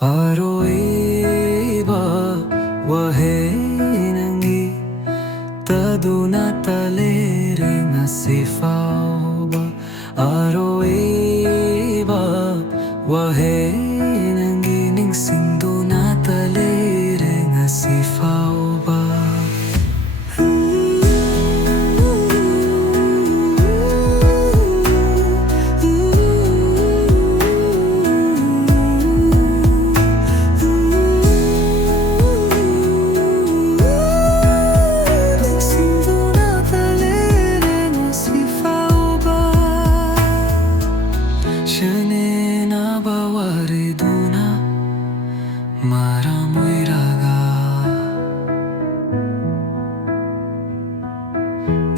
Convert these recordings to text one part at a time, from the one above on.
Aroiba wahenangi taduna talere nasifauba Aroiba wahenangi ning sinduna talere nasifauba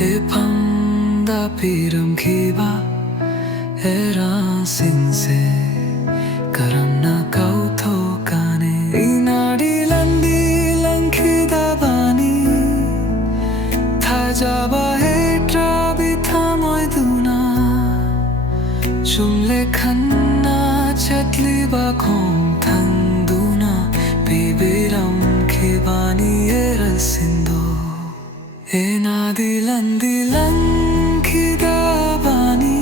Epamda piram khiba era sinse karamna kautho kane inadi landi lankhida bani thajaba hetra bithamoy duna chumle khanna chatli ba khong thang duna bibiram khibani era sindo Enadilan dilan khidabani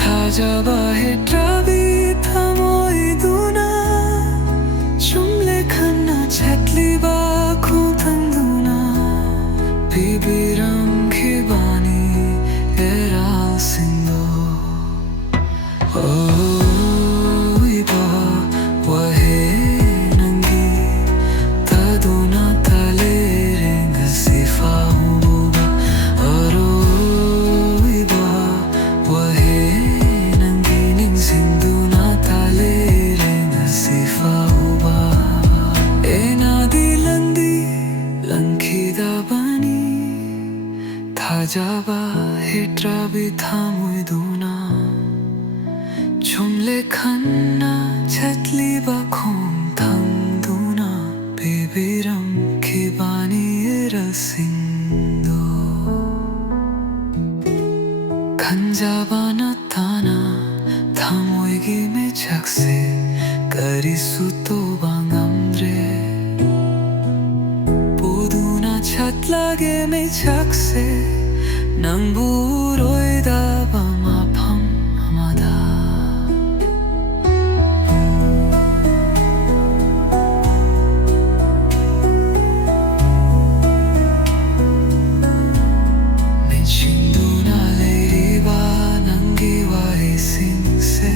thajaba hetrabi thamoy duna chumle khanna chatli ba khutang duna bibiram khibani era sindo iba wahe nangi taduna Thajaba hetra bithamoy duna chumle khanna chatli ba khong thang duna bibiram khibani era sindo khanjaba na tana thamoy gi me chakse karisu to bangamre poduna chatlage me chakse Nangburoida bamapam amada Menchinduna leiriba nangiwa esingse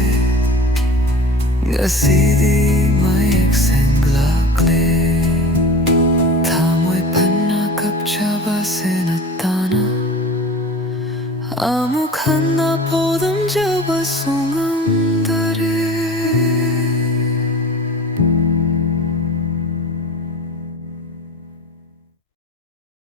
Gasidi mayak senglakle Thamoy panna kapchaba senatana Amukhanna podam jaba sunga